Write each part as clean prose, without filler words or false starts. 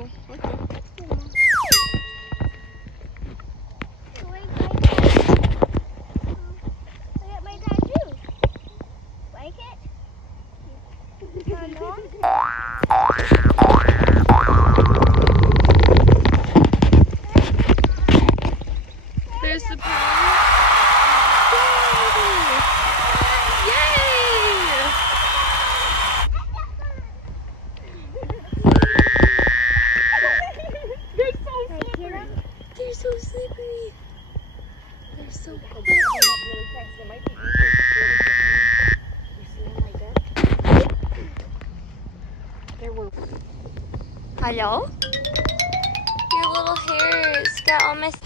Oh, okay. Look at my tattoo. Like it? No? There's the pond. Yay! They're so slippery. They're so slippery. They're so cool. Really fast. It might be easier to steer with your hand. You see them right there? There were. Hello? Your little hairs got all messed.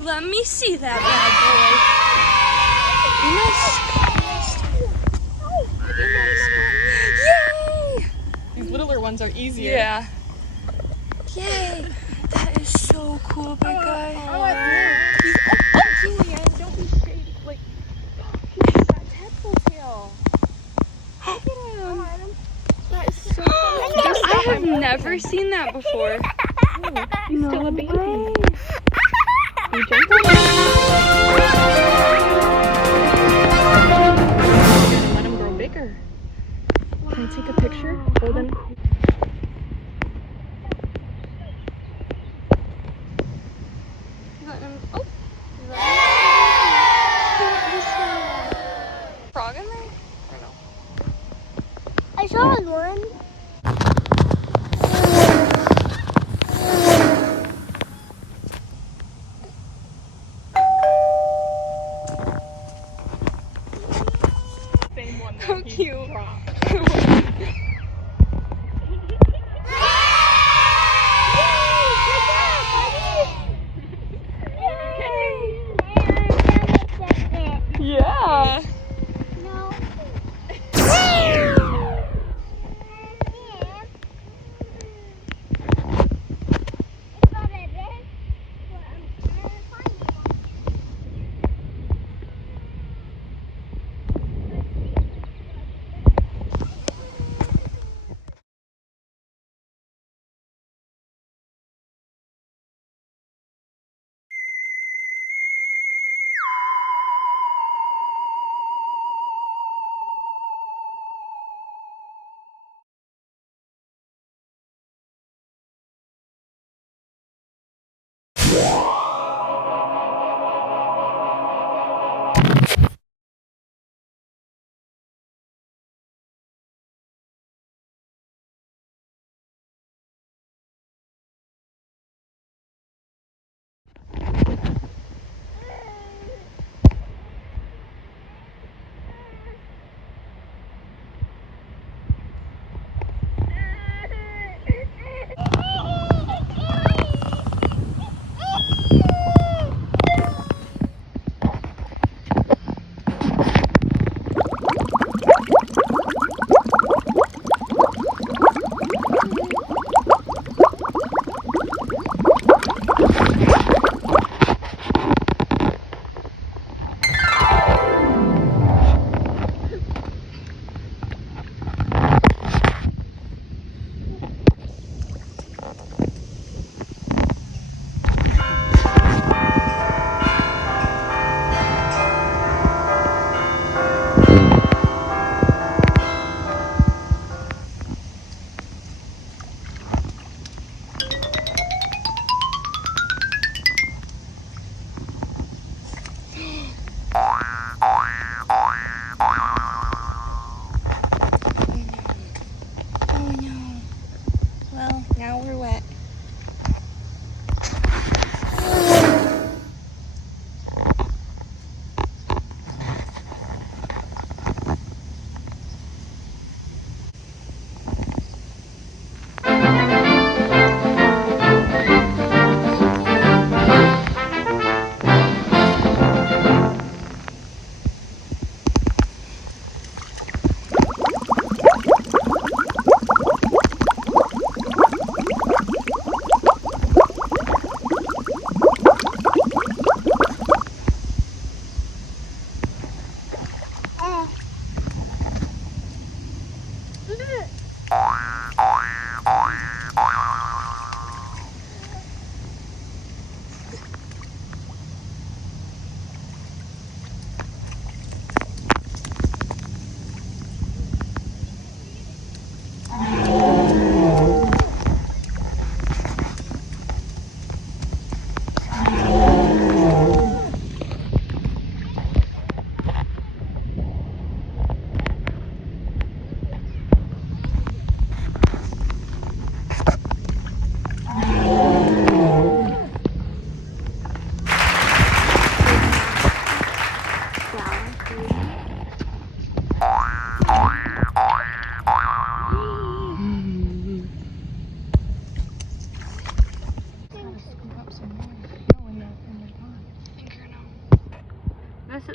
Let me see that bad boy. Yay! These littler ones are easier. Yeah. Yay! That is so cool, big guy. Julian, don't be shady. Like, he's got tadpole tail. Look at him. That is so cool. I have never seen that before. He's still a baby. way. You jump on him. Let him grow bigger. Wow. Can I take a picture? Hold him. Oh. Frog in there? Or no? I saw one. Same one. How cute. Yeah. No.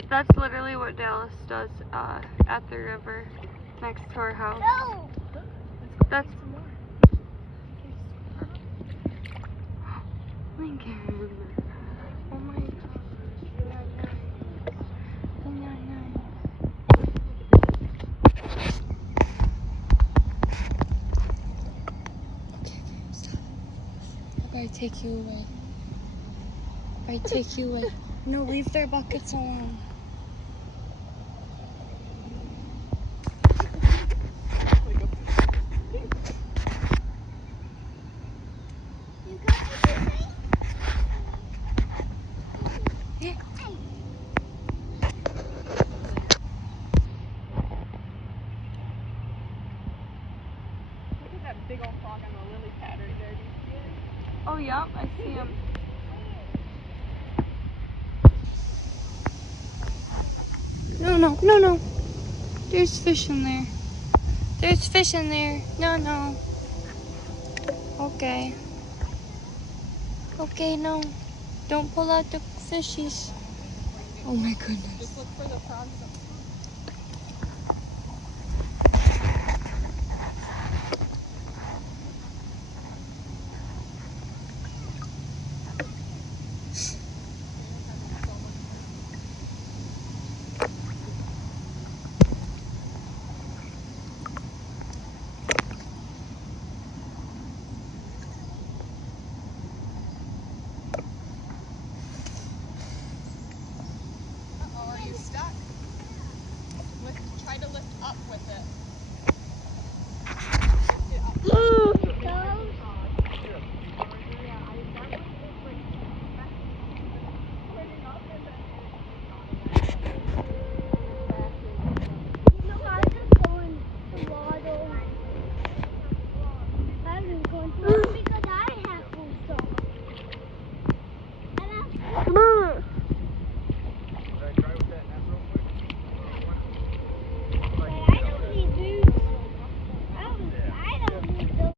That's literally what Dallas does at the river next to our house. No! That's Lincoln. Oh my god. If I take you away. If I take you away. No, leave their buckets alone. Big old frog on the lily pad right there. Do you see it? Oh yeah, I see him. No. There's fish in there. There's fish in there. No. Okay. Okay, no. Don't pull out the fishies. Oh my goodness. Just look for the frogs.